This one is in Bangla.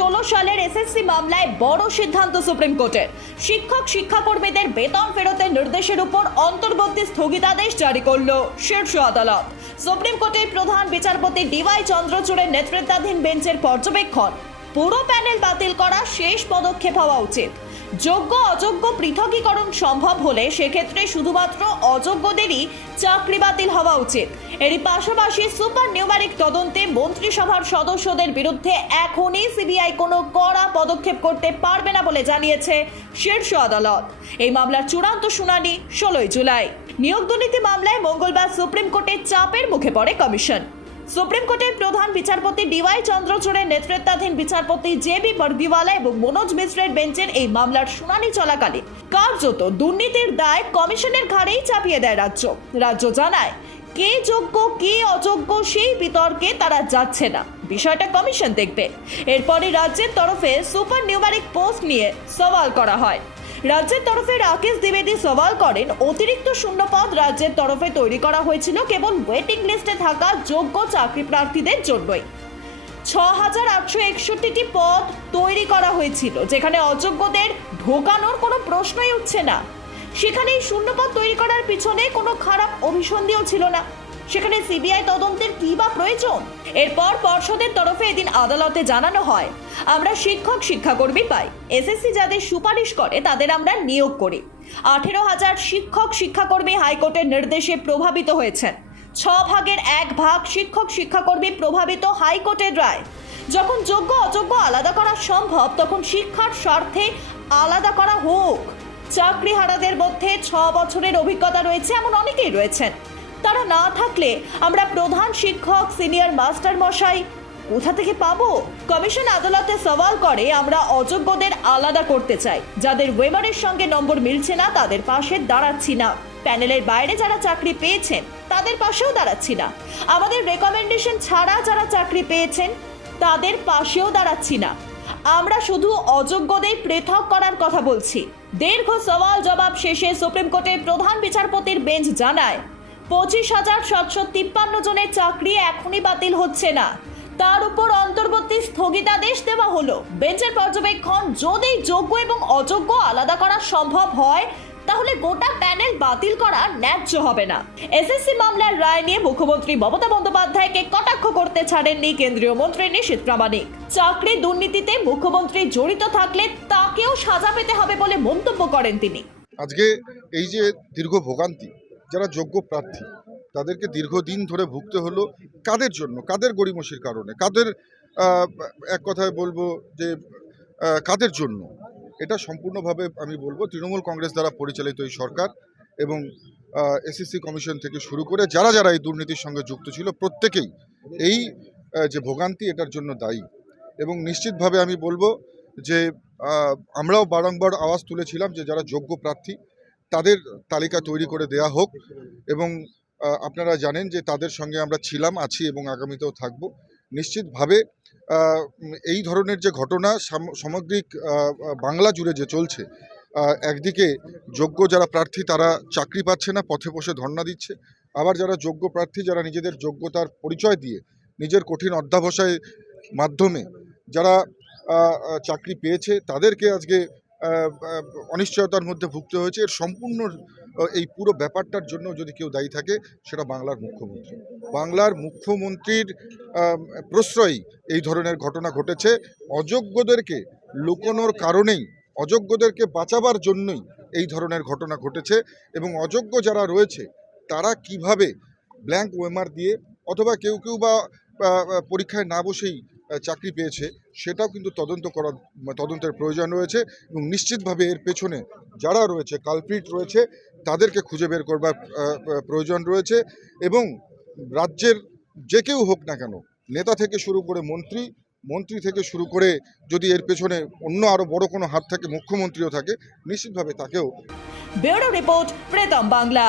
সালের এসএসসি মামলায় বড় সিদ্ধান্ত সুপ্রিম কোর্টের। শিক্ষক, শিক্ষাকর্মীদের বেতন ফেরতের নির্দেশের উপর অন্তর্বর্তী স্থগিতাদেশ জারি করল শীর্ষ আদালত। সুপ্রিম কোর্টের প্রধান বিচারপতি ডিওয়াই চন্দ্রচূড়ের নেতৃত্বাধীন বেঞ্চের পর্যবেক্ষণ। পুরো প্যানেল বাতিল করা শেষ পদক্ষেপ হওয়া উচিত। যোগ্য, অযোগ্য পৃথকীকরণ সম্ভব হলে সেক্ষেত্রে শুধুমাত্র অযোগ্যদেরই চাকরি বাতিল হওয়া উচিত। এরই পাশাপাশি সুপার নিউমারিক তদন্তে মন্ত্রিসভার সদস্যদের বিরুদ্ধে এখনই সিবিআই কোনো কড়া পদক্ষেপ করতে পারবে না বলে জানিয়েছে শীর্ষ আদালত। এই মামলার চূড়ান্ত শুনানি ষোলোই জুলাই। নিয়োগ দুর্নীতি মামলায় মঙ্গলবার সুপ্রিম কোর্টে চাপের মুখে পড়ে কমিশন। সুপ্রিম কোর্টের প্রধান বিচারপতি ডিওয়াই চন্দ্রচূড়ের নেতৃত্বাধীন বিচারপতি জে বি বর্দিওয়ালা এবং মনোজ মিশ্রের বেঞ্চের এই মামলার শুনানি চলাকালীন কার্যত দুর্নীতির দায় কমিশনের ঘাড়েই চাপিয়ে দেয় রাজ্য। রাজ্য জানায়, কে যোগ্য, কে অযোগ্য সেই বিতর্কে তারা যাচ্ছে না। বিষয়টা কমিশন দেখবে। এরপরই রাজ্যের তরফে সুপার নিউমারিক পোস্ট নিয়ে সওয়াল করা হয়। রাজ্যের তরফে রাকেশ দ্বিবেদী সওয়াল করেন, অতিরিক্ত শূন্যপদ রাজ্যের তরফে তৈরি করা হয়েছিল কেবল ওয়েটিং লিস্টে থাকা যোগ্য চাকরি প্রার্থীদের জন্যই। ছ হাজার আটশো একষট্টিটি পদ তৈরি করা হয়েছিল, যেখানে অযোগ্যদের ঢোকানোর কোনো প্রশ্নই উঠছে না। সেখানে এই শূন্যপদ তৈরি করার পিছনে কোনো খারাপ অভিসন্ধিও ছিল না। সেখানে সিবিআই তদন্তের কি বা প্রয়োজন? এরপর পর্ষদের তরফে এদিন আদালতে জানানো হয়, আমরা শিক্ষক শিক্ষাকর্মী পাই, এসএসসি যাদের সুপারিশ করে তাদের আমরা নিয়োগ করি। আঠেরো হাজার শিক্ষক শিক্ষাকর্মী হাইকোর্টের নির্দেশে প্রভাবিত হয়েছেন। ছ ভাগের এক ভাগ শিক্ষক শিক্ষাকর্মী প্রভাবিত হাইকোর্টের রায়। যখন যোগ্য অযোগ্য আলাদা করা সম্ভব, তখন শিক্ষার স্বার্থে আলাদা করা হোক। চাকরিহারাদের মধ্যে ছ বছরের অভিজ্ঞতা রয়েছে, এমন অনেকেই রয়েছেন। তারা না থাকলে আমরা প্রধান শিক্ষক, সিনিয়র মাস্টার মশাই কোথা থেকে পাবো? কমিশন আদালতে সওয়াল করে আমরা অযোগ্যদের আলাদা করতে চাই। যাদের ওয়েমারের সঙ্গে নম্বর মিলছে না, তাদের পাশে দাঁড়াচ্ছি না। প্যানেলের বাইরে যারা চাকরি পেয়েছেন, তাদের পাশেও দাঁড়াচ্ছি না। আমাদের রেকমেন্ডেশন ছাড়া যারা চাকরি পেয়েছেন, তাদের পাশেও দাঁড়াচ্ছি না। আমরা শুধু অযোগ্যদের পৃথক করার কথা বলছি। দীর্ঘ সওয়াল জবাব শেষে সুপ্রিম কোর্টের প্রধান বিচারপতির বেঞ্চ জানায় পঁচিশ হাজার সাতশো তিপ্পান্ন জনের চাকরি এখনই বাতিল হচ্ছে না। তার উপর অন্তর্বর্তী স্থগিতাদেশ দেওয়া হলো। বেঞ্চের পর্যবেক্ষণ যদি যোগ্য এবং অযোগ্য আলাদা করা সম্ভব হয়, তাহলে গোটা প্যানেল বাতিল করা ন্যায্য হবে না। এসএসসি মামলার রায় নিয়ে মুখ্যমন্ত্রী মমতা বন্দ্যোপাধ্যায়কে কটাক্ষ করতে ছাড়েননি কেন্দ্রীয় মন্ত্রী নিশীথ প্রামাণিক। চাকরি দুর্নীতিতে মুখ্যমন্ত্রী জড়িত থাকলে তাকেও সাজা পেতে হবে বলে মন্তব্য করেন তিনি। আজকে এই যে দীর্ঘ ভোগান্তি যারা যোগ্য প্রার্থী, তাদেরকে দীর্ঘদিন ধরে ভুগতে হলো কাদের জন্য? কাদের গড়িমসির কারণে? কাদের এক কথায় বলব যে কাদের জন্য? এটা সম্পূর্ণভাবে আমি বলব তৃণমূল কংগ্রেস দ্বারা পরিচালিত এই সরকার এবং এসএসসি কমিশন থেকে শুরু করে যারা যারা এই দুর্নীতির সঙ্গে যুক্ত ছিল প্রত্যেকেই এই যে ভোগান্তি এটার জন্য দায়ী। এবং নিশ্চিতভাবে আমি বলব যে আমরাও বারংবার আওয়াজ তুলেছিলাম যে যারা যোগ্য প্রার্থী তাদের তালিকা তৈরি করে দেয়া হোক এবং আপনারা জানেন যে তাদের সঙ্গে আমরা ছিলাম, আছি এবং আগামীতেও থাকব। নিশ্চিতভাবে এই ধরনের যে ঘটনা সাম- সামগ্রিক বাংলা জুড়ে যে চলছে একদিকে যোগ্য যারা প্রার্থী তারা চাকরি পাচ্ছে না, পথে বসে ধর্ণা দিচ্ছে। আবার যারা যোগ্য প্রার্থী যারা নিজেদের যোগ্যতার পরিচয় দিয়ে নিজের কঠিন অধ্যাবসায়ের মাধ্যমে যারা চাকরি পেয়েছে, তাদেরকে আজকে অনিশ্চয়তার মধ্যে ভুগতে হয়েছে। এর সম্পূর্ণ এই পুরো ব্যাপারটার জন্য যদি কেউ দায়ী থাকে সেটা বাংলার মুখ্যমন্ত্রী। বাংলার মুখ্যমন্ত্রীর আহ, প্রশ্রয়ই এই ধরনের ঘটনা ঘটেছে। অযোগ্যদেরকে লুকোনোর কারণেই অযোগ্যদেরকে বাঁচাবার জন্যই এই ধরনের ঘটনা ঘটেছে এবং অযোগ্য যারা রয়েছে তারা কীভাবে ব্ল্যাঙ্ক ওয়েমার দিয়ে অথবা কেউ কেউ বা পরীক্ষায় না বসেই চাকরি পেয়েছে, সেটাও কিন্তু তদন্ত করার তদন্তের প্রয়োজন রয়েছে এবং নিশ্চিতভাবে এর পেছনে যারা রয়েছে কালপ্রিট রয়েছে, তাদেরকে খুঁজে বের করবার প্রয়োজন রয়েছে এবং রাজ্যের যে কেউ হোক না কেন, নেতা থেকে শুরু করে মন্ত্রী মন্ত্রী থেকে শুরু করে যদি এর পেছনে অন্য আরও বড় কোনো হাত থাকে, মুখ্যমন্ত্রীও থাকে, নিশ্চিতভাবে তাকেও ব্যুরো রিপোর্ট প্রেতম বাংলা।